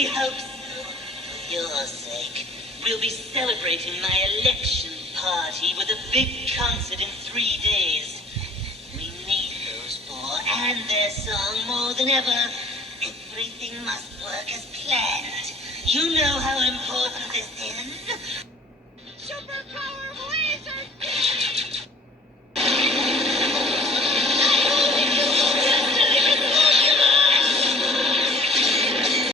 certainly hope so. For your sake, we'll be celebrating my election party with a big concert in 3 days. We need those four and their song more than ever. Everything must work as planned. You know how important this is.